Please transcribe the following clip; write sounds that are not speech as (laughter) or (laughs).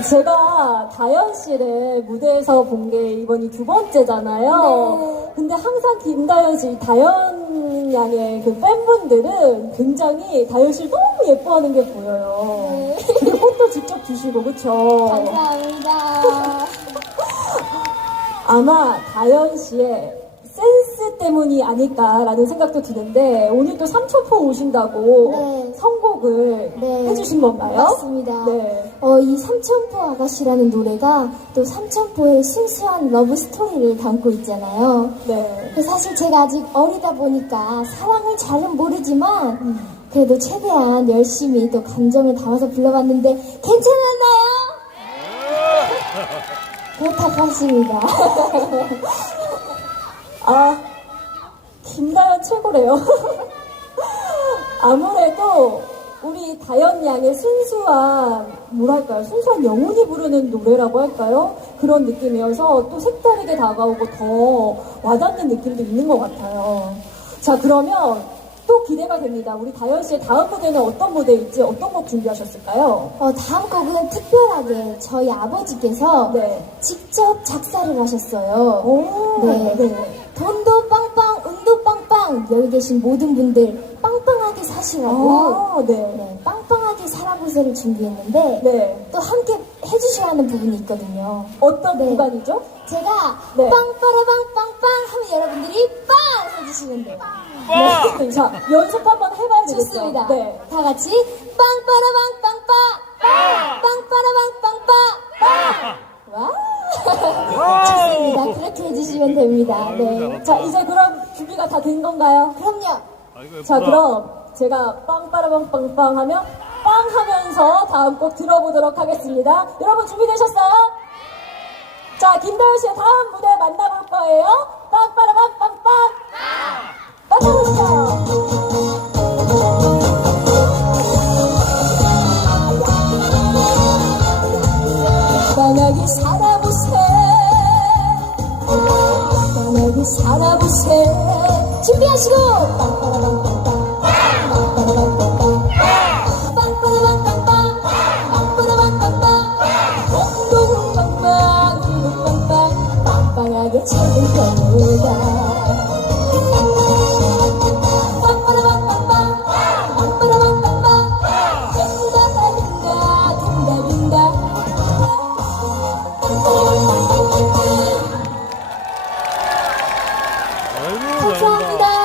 제가 다현 씨를 무대에서 본 게 이번이 두 번째잖아요. 네. 근데 항상 김다현 씨, 다현 양의 그 팬분들은 굉장히 다현 씨를 너무 예뻐하는 게 보여요. 네. 그리고 꽃도 직접 주시고, 그쵸? 감사합니다. (laughs) 아마 다현 씨의 때문이 아닐까라는 생각도 드는데 오늘 또 삼천포 오신다고 네. 선곡을 네. 해주신 건가요? 맞습니다. 네. 어, 이 삼천포 아가씨라는 노래가 또 삼천포의 순수한 러브 스토리를 담고 있잖아요. 네. 그 사실 제가 아직 어리다 보니까 사랑을 잘은 모르지만 음. 그래도 최대한 열심히 또 감정을 담아서 불러봤는데 괜찮았나요? (laughs) 그렇다고 하십니다. 아, 김다현 최고래요. (laughs) 아무래도 우리 다현 양의 순수한, 뭐랄까요, 순수한 영혼이 부르는 노래라고 할까요? 그런 느낌이어서 또 색다르게 다가오고 더 와닿는 느낌도 있는 것 같아요. 자, 그러면 또 기대가 됩니다. 우리 다현 씨의 다음 무대는 어떤 무대일지 어떤 곡 준비하셨을까요? 어, 다음 곡은 특별하게 저희 아버지께서 네. 직접 작사를 하셨어요. 오, 네. 네. 돈도 빵빵, 여기 계신 모든 분들 빵빵하게 사시라고 아, 네. 네, 빵빵하게 살아보세를 준비했는데 네. 또 함께 해주셔야 하는 부분이 있거든요. 어떤 네. 구간이죠? 제가 네. 빵빠라빵 빵빵 하면 여러분들이 빵 해주시면 돼요. 네. (laughs) 자, 연습 한번 해봐야 되겠죠? 좋습니다. 네. 다 같이 빵빠라빵 빵빵 빵빠라빵 빵빵 와 좋습니다. 그렇게 해주시면 됩니다. 네. 자, 이제 그럼 준비가 다 된 건가요? 그럼요. 자, 그럼 제가 빵빠라빵빵빵 하면 빵 하면서 다음 곡 들어보도록 하겠습니다. 여러분 준비되셨어요? 자, 김다현 씨의 다음 무대 만나볼 거예요. 빵빠라빵빵빵! 살아보세요. 준비하시고. 빵빠라빵빵빵 찾을 거야 감 사.